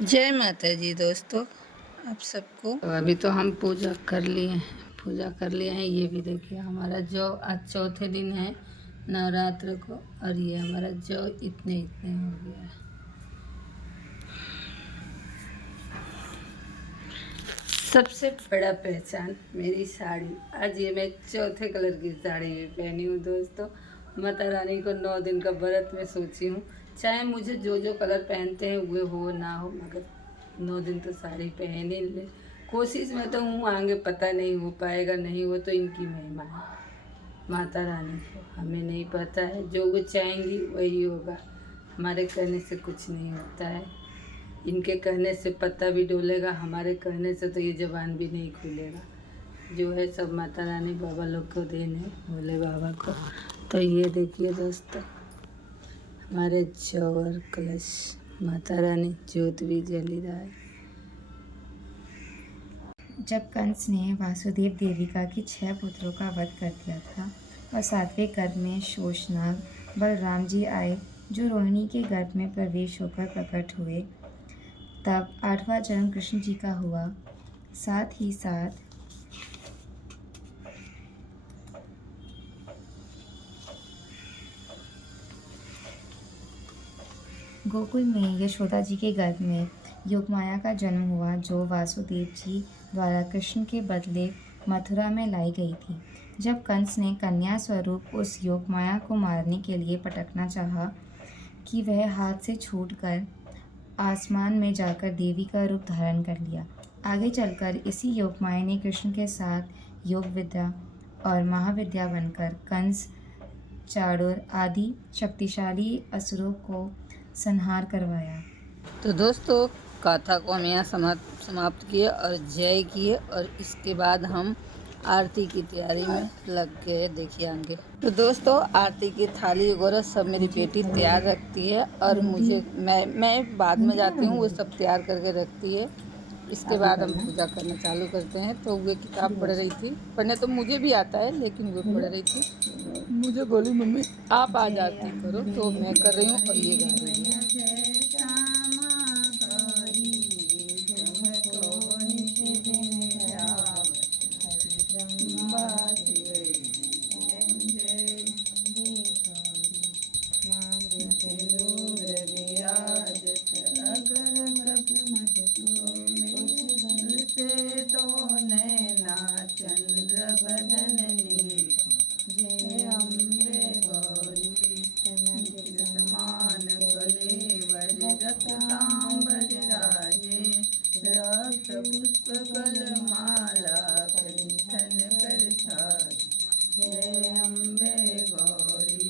जय माता जी दोस्तों, आप सबको। तो अभी तो हम पूजा कर लिए हैं। ये भी देखिए हमारा जौ आज चौथे दिन है नवरात्र को, और ये हमारा जौ इतने इतने हो गया है। सबसे बड़ा पहचान मेरी साड़ी। आज ये मैं चौथे कलर की साड़ी भी पहनी हूँ दोस्तों। माता रानी को 9 दिन का व्रत में सोची हूँ, चाहे मुझे जो जो कलर पहनते हैं वे हो ना हो, मगर 9 दिन तो साड़ी पहन ही ले। कोशिश में तो हूँ, आगे पता नहीं हो पाएगा नहीं हो तो इनकी महिमा है माता रानी को, हमें नहीं पता है। जो वो चाहेंगी वही होगा, हमारे कहने से कुछ नहीं होता है। इनके कहने से पत्ता भी डोलेगा, हमारे कहने से तो ये ज़बान भी नहीं खुलेगा। जो है सब माता रानी बाबा लोग को देन है, भोले बाबा को। तो ये देखिए दोस्तों, हमारे जौ और कलश, माता रानी ज्योत भी जल रहा है। जब कंस ने वासुदेव देविका की 6 पुत्रों का वध कर दिया था और 7वें गर्भ में शोषनाग बलराम जी आए, जो रोहिणी के गर्भ में प्रवेश होकर प्रकट हुए, तब 8वां जन्म कृष्ण जी का हुआ। साथ ही साथ गोकुल में यशोदा जी के गर्भ में योगमाया का जन्म हुआ, जो वासुदेव जी द्वारा कृष्ण के बदले मथुरा में लाई गई थी। जब कंस ने कन्या स्वरूप उस योगमाया को मारने के लिए पटकना चाहा कि वह हाथ से छूटकर आसमान में जाकर देवी का रूप धारण कर लिया। आगे चलकर इसी योगमाया ने कृष्ण के साथ योग विद्या और महाविद्या बनकर कंस, चाणूर आदि शक्तिशाली असुरों को संहार करवाया। तो दोस्तों, कथा को हम यहाँ समाप्त किए और जय किए, और इसके बाद हम आरती की तैयारी में लग गए। देखिए आगे। तो दोस्तों, आरती की थाली वगैरह सब मेरी बेटी तैयार रखती है, और मुझे मैं बाद में जाती हूँ, वो सब तैयार करके रखती है। इसके बाद हम पूजा करना चालू करते हैं। तो वो किताब पढ़ रही थी, पढ़ने तो मुझे भी आता है, लेकिन वो पढ़ रही थी। मुझे बोली मम्मी आप आ जाती करो, तो मैं कर रही हूँ और ये गा रही है। चंद्र बदन जय अम्बे गौरी समान कलेवर रक्तांबर राजे रक्त पुष्प कलमाला कंठन पर छाए। जय अम्बे गौरी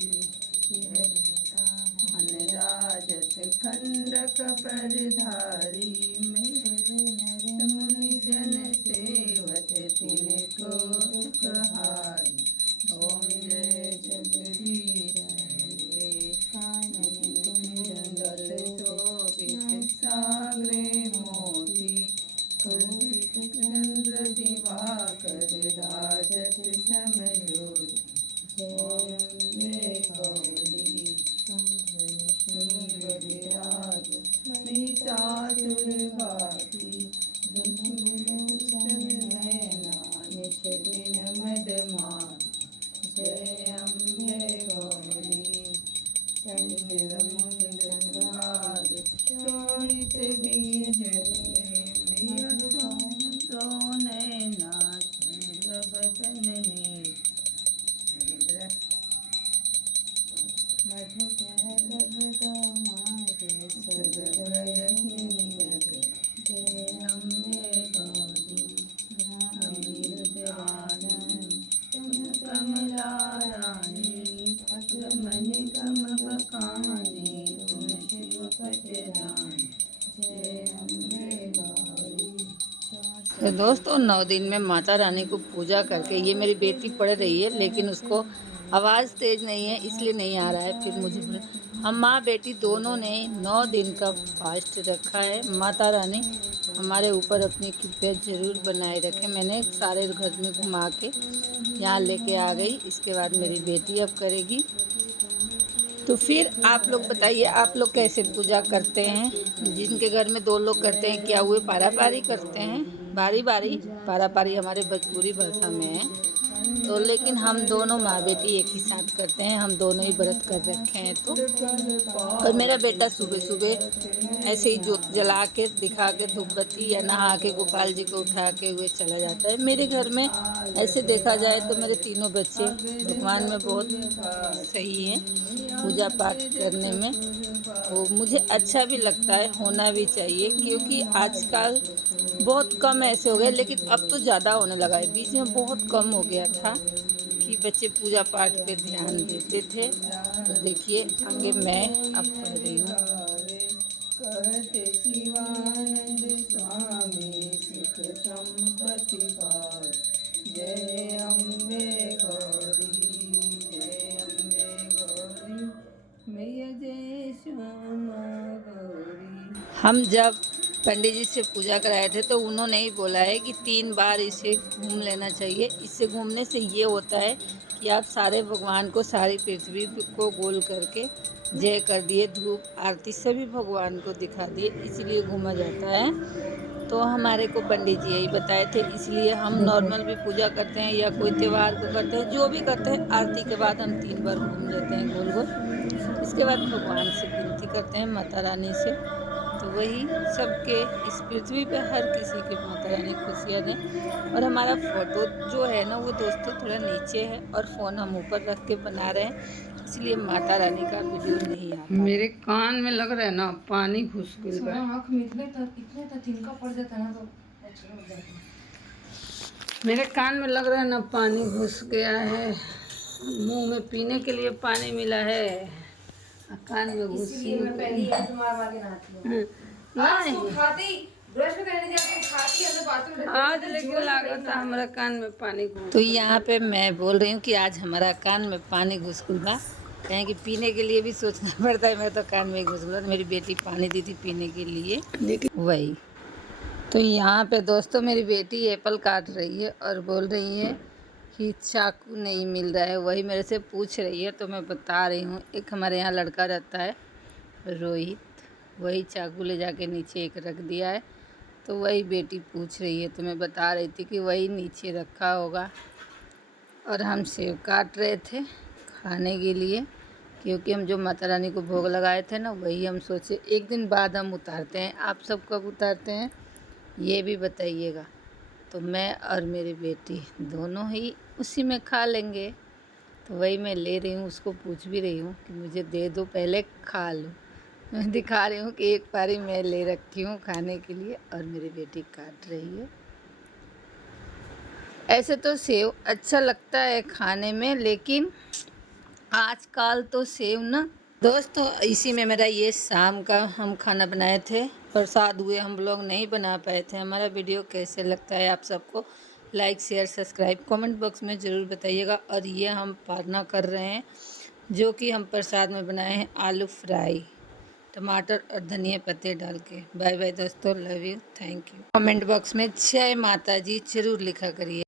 राजत खंडक परधारी मुनि जन सेवत तिनको सुखहारी। ओम जय जगदीश कुंडल शोभित सागरे मोती चंद्र दिवाकर राजत समयोति। जय गौरी विराज महिषासुर घाती दिन मदमान। जय अम्बे गौरी चंद्र मुंड शोणित बीज नैना चंद्र बदन तो दोस्तों, 9 दिन में माता रानी को पूजा करके ये मेरी बेटी पढ़ रही है, लेकिन उसको आवाज़ तेज़ नहीं है इसलिए नहीं आ रहा है। फिर मुझे हम माँ बेटी दोनों ने 9 दिन का फास्ट रखा है। माता रानी हमारे ऊपर अपनी कृपा जरूर बनाए रखे। मैंने सारे घर में घुमा के यहाँ लेके आ गई। इसके बाद मेरी बेटी अब करेगी। तो फिर आप लोग बताइए, आप लोग कैसे पूजा करते हैं? जिनके घर में 2 लोग करते हैं, क्या वो पारा-पारी करते हैं? बारी-बारी, पारा-पारी हमारे भोजपुरी भाषा में है। तो लेकिन हम दोनों माँ बेटी एक ही साथ करते हैं, हम दोनों ही व्रत कर रखे हैं तो। और मेरा बेटा सुबह-सुबह ऐसे ही जोत जला के दिखा के धूपबत्ती या नहा के गोपाल जी को उठा के हुए चला जाता है। मेरे घर में ऐसे देखा जाए तो मेरे तीनों बच्चे भगवान में बहुत सही हैं पूजा पाठ करने में। वो मुझे अच्छा भी लगता है, होना भी चाहिए, क्योंकि आजकल बहुत कम ऐसे हो गए, लेकिन अब तो ज़्यादा होने लगा है। बीच में बहुत कम हो गया था कि बच्चे पूजा पाठ पे ध्यान देते थे। तो देखिए आगे मैं अब पढ़ रही हूँ। कहते शिवानंद स्वामी सुख संपत्ति पार, जय अम्बे गौरी, जय अम्बे गौरी, मैया जय श्यामा गौरी। हम जब पंडित जी से पूजा कराए थे तो उन्होंने ही बोला है कि 3 बार इसे घूम लेना चाहिए। इससे घूमने से ये होता है कि आप सारे भगवान को, सारी पृथ्वी को गोल करके जय कर दिए, धूप आरती सभी भगवान को दिखा दिए, इसलिए घूमा जाता है। तो हमारे को पंडित जी यही बताए थे, इसलिए हम नॉर्मल भी पूजा करते हैं या कोई त्यौहार को करते हैं, जो भी करते हैं, आरती के बाद हम 3 बार घूम लेते हैं गोल गोल। इसके बाद भगवान से विनती करते हैं, माता रानी से। तो वही सबके इस पृथ्वी पे हर किसी के माता रानी खुशियाँ दें। और हमारा फ़ोटो जो है ना वो दोस्तों थोड़ा नीचे है और फ़ोन हम ऊपर रख के बना रहे हैं, इसलिए माता रानी का वीडियो नहीं आता। मेरे कान में लग रहा है ना पानी घुस गया। आँख में इतने तिनका पड़ जाता ना तो अच्छा हो जाता। मेरे कान में लग रहा है ना पानी घुस गया है, मुंह में पीने के लिए पानी मिला है, कान में घुस आज लेकिन लागत है हमारा कान में पानी घुस। तो यहाँ पे मैं बोल रही हूँ कि आज हमारा कान में पानी घुस गया, कहें कि पीने के लिए भी सोचना पड़ता है, मेरे तो कान में घुस गया। मेरी बेटी पानी दी थी पीने के लिए, लेकिन वही। तो यहाँ पे दोस्तों मेरी बेटी एप्पल काट रही है और बोल रही है कि चाकू नहीं मिल रहा है, वही मेरे से पूछ रही है। तो मैं बता रही हूँ, एक हमारे यहाँ लड़का रहता है रोहित, वही चाकू ले जाके नीचे एक रख दिया है। तो वही बेटी पूछ रही है, तो मैं बता रही थी कि वही नीचे रखा होगा। और हम सेब काट रहे थे खाने के लिए, क्योंकि हम जो माता रानी को भोग लगाए थे ना, वही हम सोचे एक दिन बाद हम उतारते हैं। आप सब कब उतारते हैं ये भी बताइएगा। तो मैं और मेरी बेटी दोनों ही उसी में खा लेंगे। तो वही मैं ले रही हूँ, उसको पूछ भी रही हूँ कि मुझे दे दो, पहले खा लो। मैं दिखा रही हूँ कि एक पारी मैं ले रखी हूँ खाने के लिए और मेरी बेटी काट रही है। ऐसे तो सेव अच्छा लगता है खाने में, लेकिन आजकल तो सेव ना दोस्तों, इसी में मेरा ये शाम का हम खाना बनाए थे, प्रसाद हुए, हम लोग नहीं बना पाए थे। हमारा वीडियो कैसे लगता है आप सबको like share subscribe comment box में ज़रूर बताइएगा। और ये हम पारना कर रहे हैं, जो कि हम प्रसाद में बनाए हैं आलू फ्राई, टमाटर और धनिया पत्ते डाल के। बाय बाय दोस्तों, love you, thank you. Comment box में जय माता जी ज़रूर लिखा करिए।